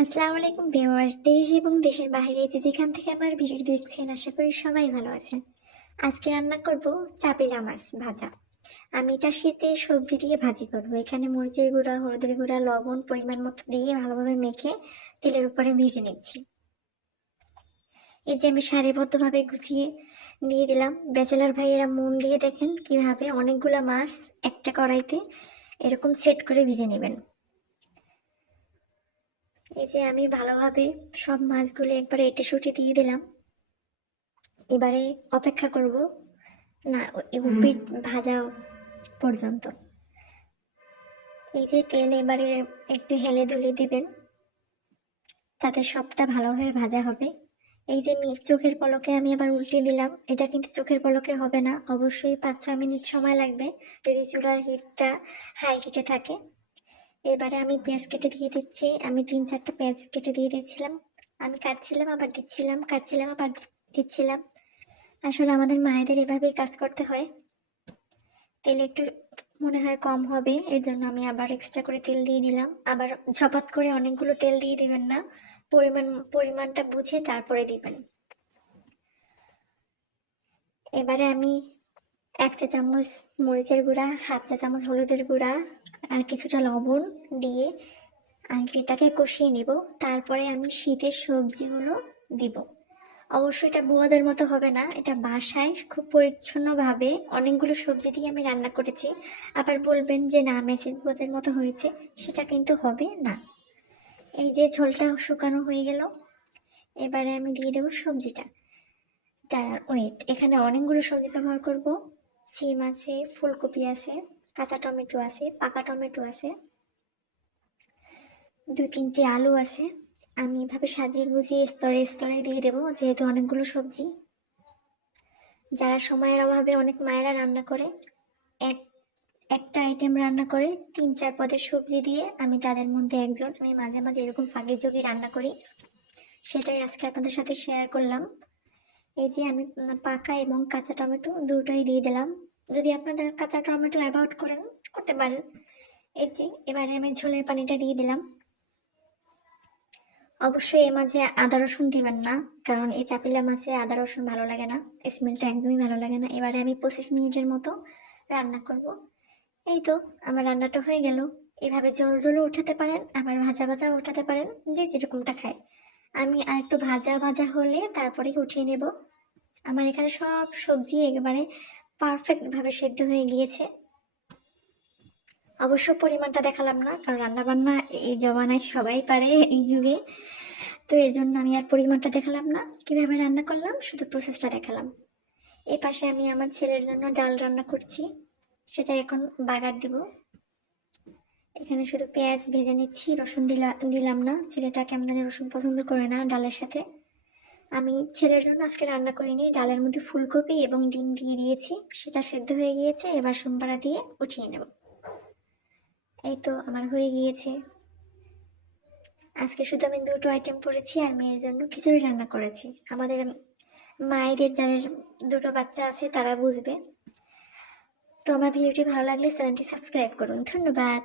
আসসালামু আলাইকুম ভিউয়ার্স, দেশ এবং দেশের বাইরে যে যেখান থেকে আমার ভিডিও দেখছেন আশা করি সবাই ভালো আছেন। আজকে রান্না করব চাপিলা মাছ ভাজা। আমি এটা শীতে সবজি দিয়ে ভাজি করব। এখানে মরিচের গুঁড়া, হলুদের গুঁড়া, লবণ পরিমাণ মতো দিয়ে ভালোভাবে মেখে তেলের উপরে ভেজে নিচ্ছি। এই যে আমি সারিবদ্ধভাবে গুছিয়ে দিয়ে দিলাম। ব্যাচেলার ভাইয়েরা মন দিয়ে দেখেন কিভাবে অনেকগুলা মাছ একটা কড়াইতে এরকম সেট করে ভেজে নেবেন। এই যে আমি ভালোভাবে সব মাছগুলো একবারে এঁটে শুটে দিয়ে দিলাম। এবারে অপেক্ষা করব না পিঠ ভাজা পর্যন্ত। এই যে তেল এবারে একটু হেলে দুলে দিবেন, তাতে সবটা ভালোভাবে ভাজা হবে। এই যে চোখের পলকে আমি আবার উল্টে দিলাম, এটা কিন্তু চোখের পলকে হবে না, অবশ্যই 5-6 মিনিট সময় লাগবে যদি চুলার হিটটা হাই হিটে থাকে। এবারে আমি পেঁয়াজ কেটে দিয়ে দিচ্ছি। আমি 3-4টা পেঁয়াজ কেটে দিয়ে দিচ্ছিলাম। আমি কাটছিলাম আবার দিচ্ছিলাম, কাটছিলাম আবার দিচ্ছিলাম। আসলে আমাদের মায়েদের এভাবেই কাজ করতে হয়। তেল একটু মনে হয় কম হবে, এর জন্য আমি আবার এক্সট্রা করে তেল দিয়ে দিলাম। আবার ঝপাত করে অনেকগুলো তেল দিয়ে দিবেন না, পরিমাণটা বুঝে তারপরে দিবেন। এবারে আমি 1 চা চামচ মরিচের গুঁড়া, 1/2 চা চামচ হলুদের গুঁড়া আর কিছুটা লবণ দিয়ে আগে এটাকে কষিয়ে নেব। তারপরে আমি শীতের সবজিগুলো দিব। অবশ্যই এটা বুয়াদের মতো হবে না, এটা বাসায় খুব পরিচ্ছন্নভাবে অনেকগুলো সবজি দিয়ে আমি রান্না করেছি। আবার বলবেন যে না মেসেজ বুয়াদের মতো হয়েছে, সেটা কিন্তু হবে না। এই যে ঝোলটা শুকানো হয়ে গেল, এবারে আমি দিয়ে দেবো সবজিটা। তার ওয়েট, এখানে অনেকগুলো সবজি ব্যবহার করব। সিম আছে, ফুলকপি আছে, কাঁচা টমেটো আছে, পাকা টমেটো আছে, 2-3টি আলু আছে। আমি এভাবে সাজিয়ে গুজিয়ে স্তরে স্তরে দিয়ে দেবো, যেহেতু অনেকগুলো সবজি। যারা সময়ের অভাবে অনেক মায়েরা রান্না করে এক একটা আইটেম রান্না করে 3-4 পদের সবজি দিয়ে, আমি তাদের মধ্যে একজন। আমি মাঝে মাঝে এরকম ফাঁকি ঝুঁকি রান্না করি, সেটাই আজকে আপনাদের সাথে শেয়ার করলাম। এই যে আমি পাকা এবং কাঁচা টমেটো দুটোই দিয়ে দিলাম। যদি আপনাদের কাঁচা টমেটো অ্যাভয়েড করেন করতে পারেন। এই যে এবারে আমি ঝোলের পানিটা দিয়ে দিলাম। অবশ্যই এর মাঝে আদা রসুন দিবেন না, কারণ এই চাপিলা মাছে আদা রসুন ভালো লাগে না, স্মেলটা একদমই ভালো লাগে না। এবারে আমি 25 মিনিটের মতো রান্না করব। এই তো আমার রান্নাটা হয়ে গেল। এভাবে জল জলও উঠাতে পারেন, আবার ভাজা ভাজা উঠাতে পারেন, যে যেরকমটা খায়। আমি আর একটু ভাজা ভাজা হলে তারপরে উঠিয়ে নেব। আমার এখানে সব সবজি একেবারে পারফেক্ট ভাবে সেদ্ধ হয়ে গিয়েছে। অবশ্য পরিমাণটা দেখালাম না, কারণ রান্না বান্না এই জমানায় সবাই পারে এই যুগে। তো এর জন্য আমি আর পরিমাণটা দেখালাম না, কিভাবে রান্না করলাম শুধু প্রসেসটা দেখালাম। এই পাশে আমি আমার ছেলের জন্য ডাল রান্না করছি, সেটা এখন বাগার দিব। এখানে শুধু পেঁয়াজ ভেজে নিচ্ছি, রসুন দিলাম না, ছেলেটা কেমন জানি রসুন পছন্দ করে না ডালের সাথে। আমি ছেলের জন্য আজকে রান্না করিনি, ডালের মধ্যে ফুলকপি এবং ডিম দিয়ে দিয়েছি, সেটা সেদ্ধ হয়ে গিয়েছে। এবার সোমবারা দিয়ে উঠিয়ে নেব। এই তো আমার হয়ে গিয়েছে। আজকে শুধু আমি দুটো আইটেম করেছি আর মেয়ের জন্য খিচুড়ি রান্না করেছি। আমাদের মায়েদের যাদের দুটো বাচ্চা আছে তারা বুঝবে। তো আমার ভিডিওটি ভালো লাগলে চ্যানেলটি সাবস্ক্রাইব করুন। ধন্যবাদ।